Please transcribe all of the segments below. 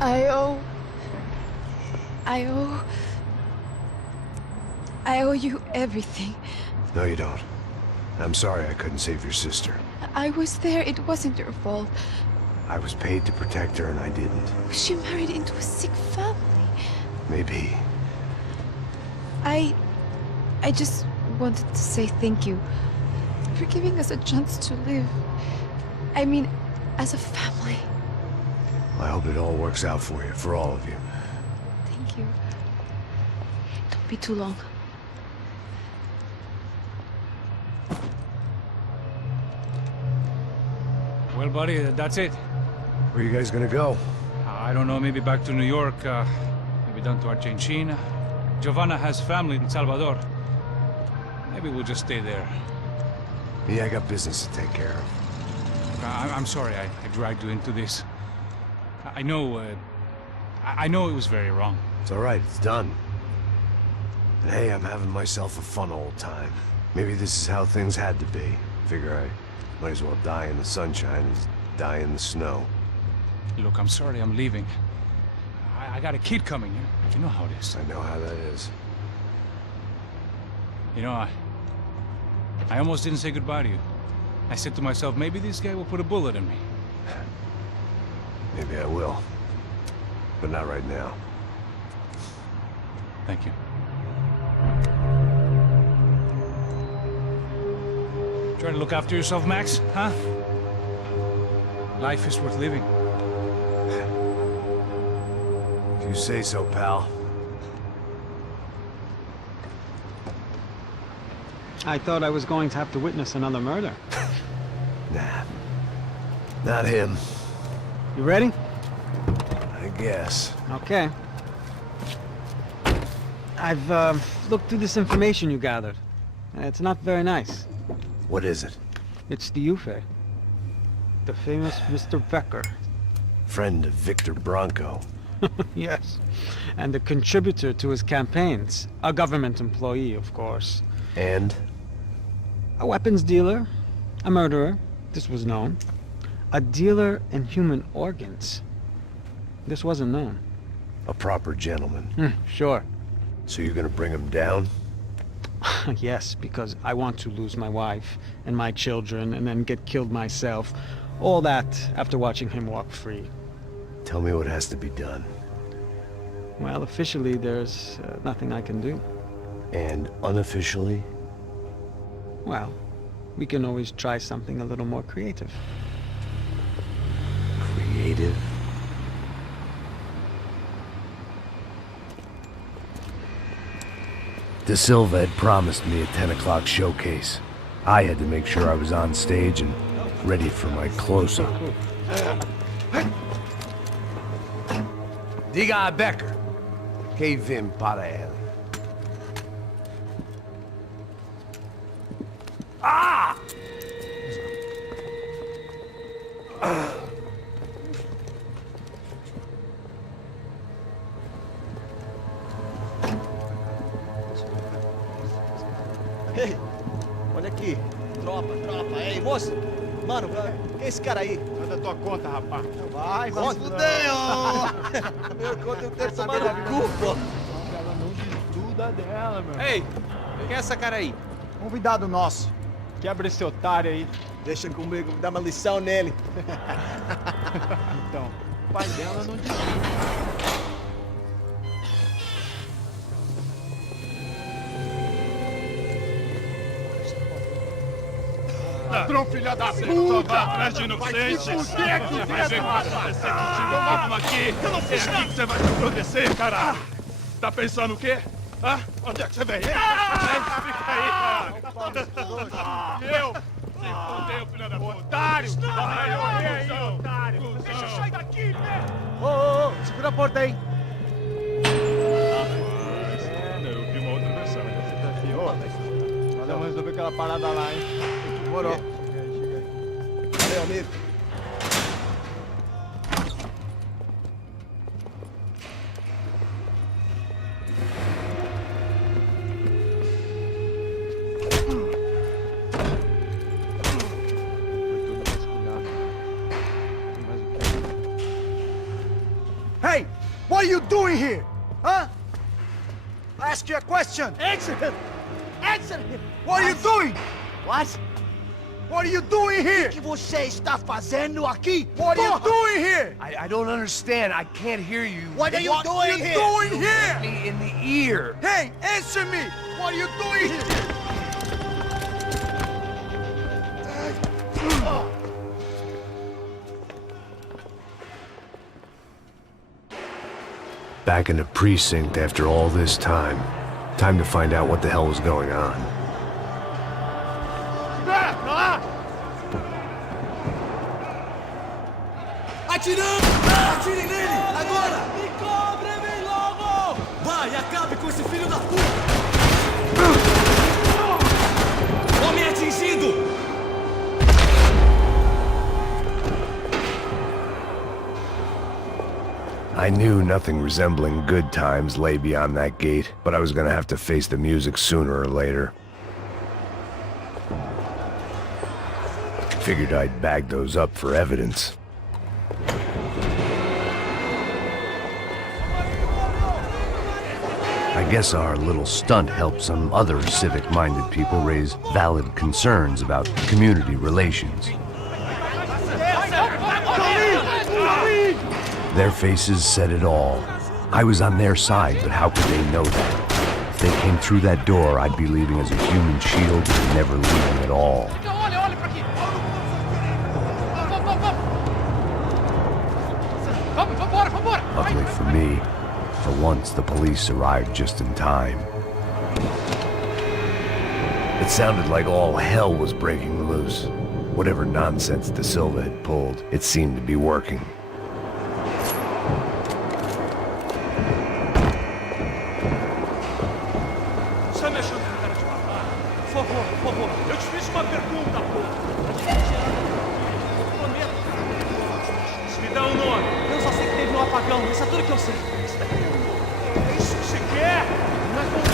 I owe... I owe... I owe you everything. No, you don't. I'm sorry I couldn't save your sister. I was there. It wasn't your fault. I was paid to protect her and I didn't. She married into a sick family. Maybe. I just wanted to say thank you for giving us a chance to live. I mean, as a family. I hope it all works out for you, for all of you. Thank you. Don't be too long. Well, buddy, that's it. Where are you guys gonna go? I don't know, maybe back to New York, maybe down to Argentina. Giovanna has family in Salvador. Maybe we'll just stay there. Me, I got business to take care of. I'm sorry I dragged you into this. I know it was very wrong. It's all right, it's done. And hey, I'm having myself a fun old time. Maybe this is how things had to be. Figure I might as well die in the sunshine as die in the snow. Look, I'm sorry I'm leaving. I got a kid coming. You know how it is. I know how that is. You know, I almost didn't say goodbye to you. I said to myself, maybe this guy will put a bullet in me. Maybe I will. But not right now. Thank you. Try to look after yourself, Max, huh? Life is worth living. If you say so, pal. I thought I was going to have to witness another murder. Nah. Not him. You ready? I guess. Okay. I've looked through this information you gathered. It's not very nice. What is it? It's the Ufe. The famous Mr. Becker. Friend of Victor Bronco. Yes. And a contributor to his campaigns. A government employee, of course. And? A weapons dealer. A murderer. This was known. A dealer in human organs. This wasn't known. A proper gentleman. Sure. So you're gonna bring him down? Yes, because I want to lose my wife and my children and then get killed myself. All that after watching him walk free. Tell me what has to be done. Well, officially there's nothing I can do. And unofficially? Well, we can always try something a little more creative. Creative? De Silva had promised me a 10 o'clock showcase. I had to make sure I was on stage and ready for my close-up. Diga a Becker. Que vim para ele. Ah! Ei, olha aqui. Tropa. Ei, moço. Mano, quem é esse cara aí? Manda tua conta, rapaz. Vai se fuder, Meu conta eu quero tomar no cu, pô. Ela não desgruda dela, meu. Ei, quem é essa cara aí? Convidado nosso. Quebra esse otário aí. Deixa comigo, dá uma lição nele. Então, o pai dela não desgruda. Ladrão, filha da puta! Vai atrás de inocentes! Vai ver o que vai acontecer contigo mesmo aqui! Eu não fiz nada! É aqui que você vai se acontecer, caralho! Tá pensando o quê? Hã? Onde é que você vem? Fica aí, cara! Eu? Se fodeu, filha da puta! Otário! Vai, ô, otário! Deixa eu sair daqui, né? Ô, segura a porta aí! Eu vi uma outra versão. Nós vamos resolver aquela parada lá, hein? Demorou. Valeu, amigo. are you doing here? Huh? I ask you a question. Answer him. Answer him. What are you doing? What? What are you doing here? O que você está fazendo aqui? What are you doing here? I don't understand. I can't hear you. What are you doing here? What are you doing here? Me in the ear. Hey, answer me. What are you doing here? Back in the precinct after all this time. Time to find out what the hell was going on. Atirando! Atirem nele! Agora! Me cobrem logo! Vai, acabe com esse filho da puta! Homem atingido! I knew nothing resembling good times lay beyond that gate, but I was gonna have to face the music sooner or later. Figured I'd bag those up for evidence. I guess our little stunt helped some other civic-minded people raise valid concerns about community relations. Their faces said it all. I was on their side, but how could they know that? If they came through that door, I'd be leaving as a human shield and never leaving at all. Luckily for me, for once the police arrived just in time. It sounded like all hell was breaking loose. Whatever nonsense De Silva had pulled, it seemed to be working. Eu te fiz uma pergunta, pô. Me dá um nome. Eu só sei que teve um apagão, isso é tudo que eu sei. É isso que você quer? Não é como...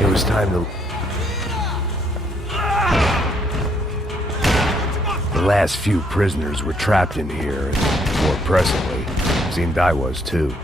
It was time to... The last few prisoners were trapped in here, and more presently, seemed I was too.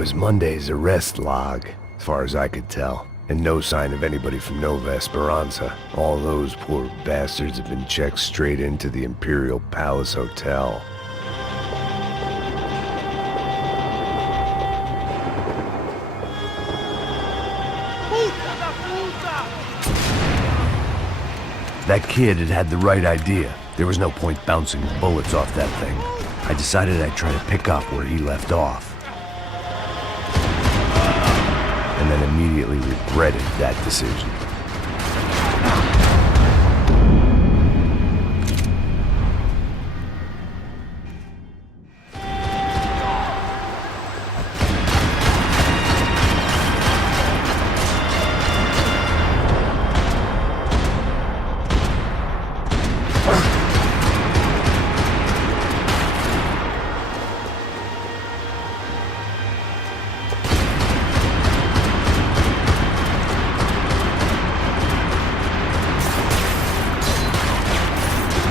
was Monday's arrest log, as far as I could tell. And no sign of anybody from Nova Esperanza. All those poor bastards have been checked straight into the Imperial Palace Hotel. That kid had the right idea. There was no point bouncing bullets off that thing. I decided I'd try to pick up where he left off. And then immediately regretted that decision.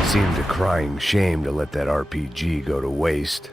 Seemed a crying shame to let that RPG go to waste.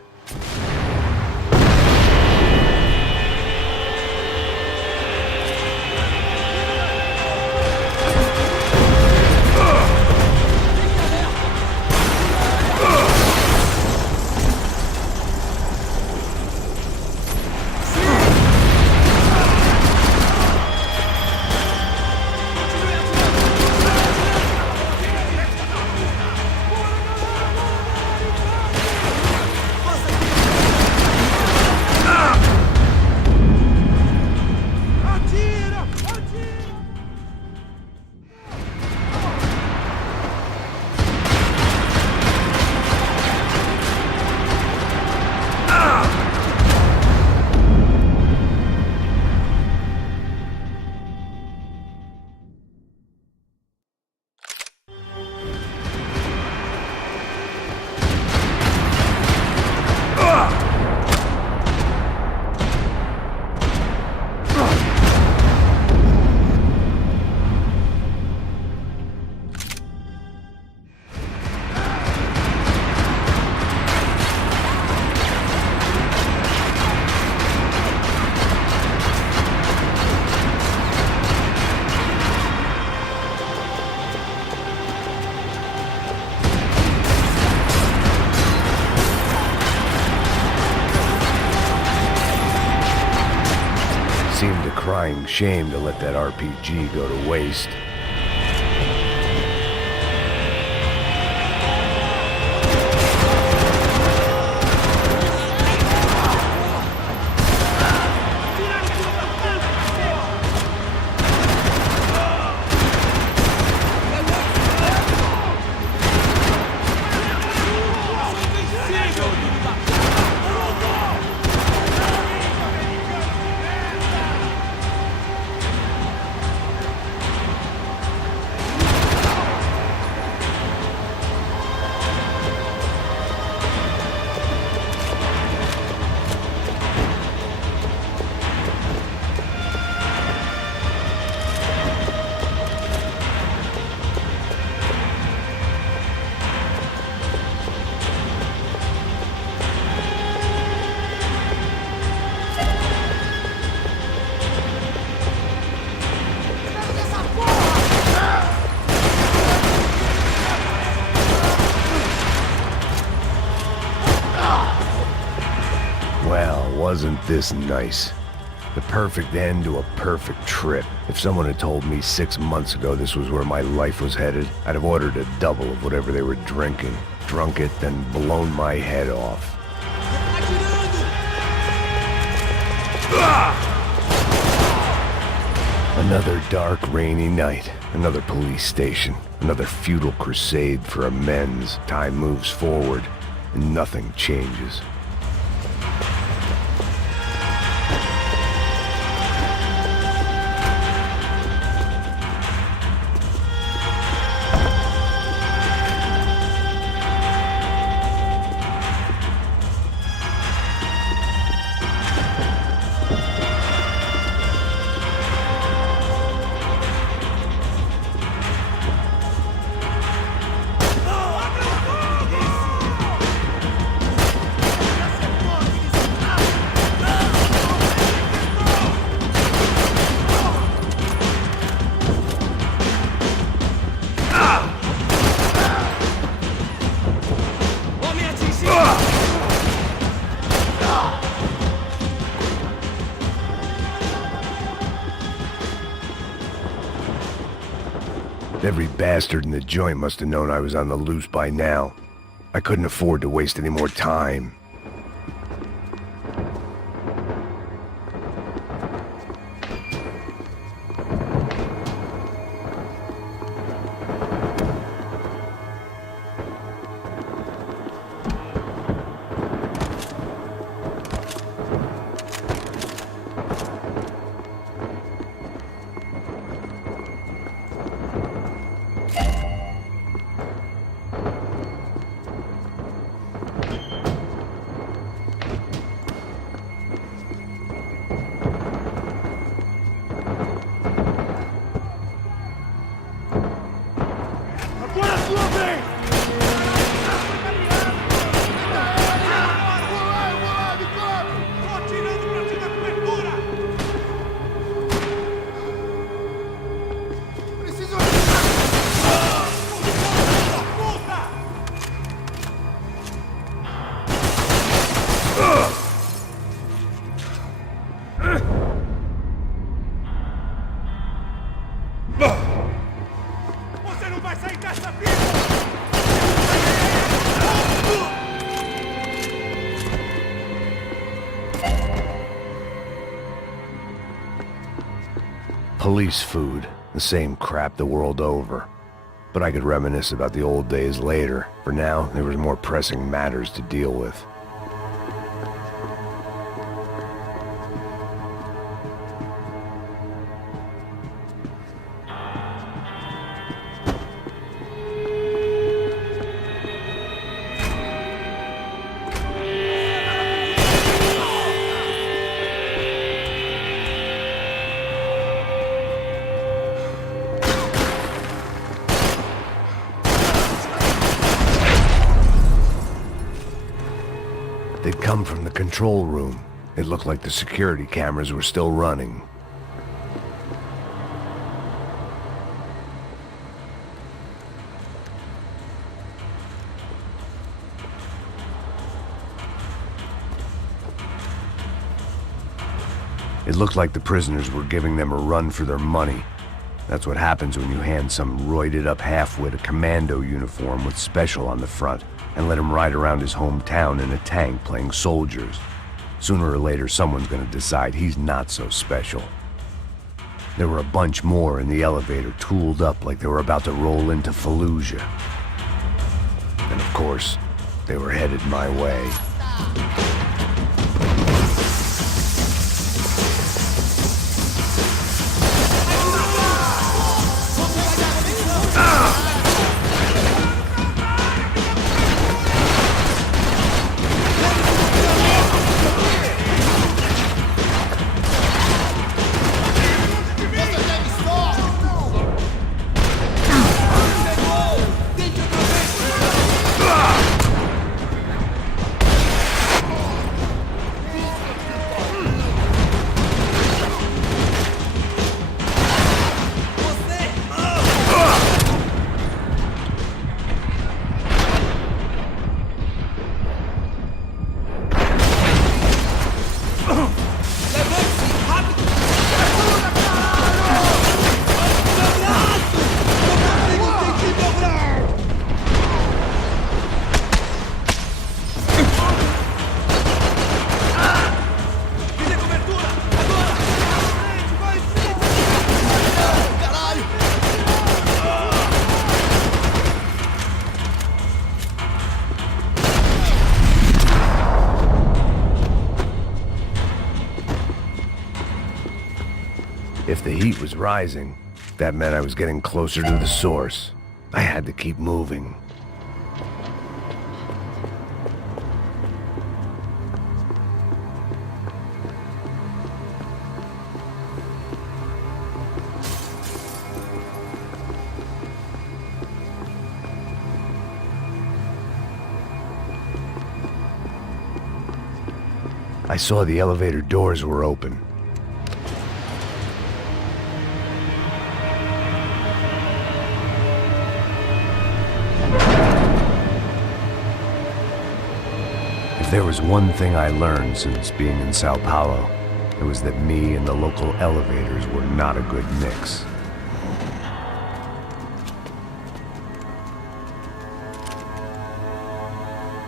Seemed a crying shame to let that RPG go to waste. Well, wasn't this nice? The perfect end to a perfect trip. If someone had told me 6 months ago this was where my life was headed, I'd have ordered a double of whatever they were drinking, drunk it, then blown my head off. Another dark, rainy night. Another police station. Another futile crusade for amends. Time moves forward, and nothing changes. Every bastard in the joint must have known I was on the loose by now. I couldn't afford to waste any more time. Agora é sua vez! Tô atirando pra te dar cobertura! Preciso... Puta! Você não vai sair dessa vida! Police food, the same crap the world over. But I could reminisce about the old days later. For now, there was more pressing matters to deal with. They'd come from the control room. It looked like the security cameras were still running. It looked like the prisoners were giving them a run for their money. That's what happens when you hand some roided-up halfwit a commando uniform with special on the front and let him ride around his hometown in a tank playing soldiers. Sooner or later, someone's gonna decide he's not so special. There were a bunch more in the elevator, tooled up like they were about to roll into Fallujah. And of course, they were headed my way. If the heat was rising, that meant I was getting closer to the source. I had to keep moving. I saw the elevator doors were open. If there was one thing I learned since being in Sao Paulo, it was that me and the local elevators were not a good mix.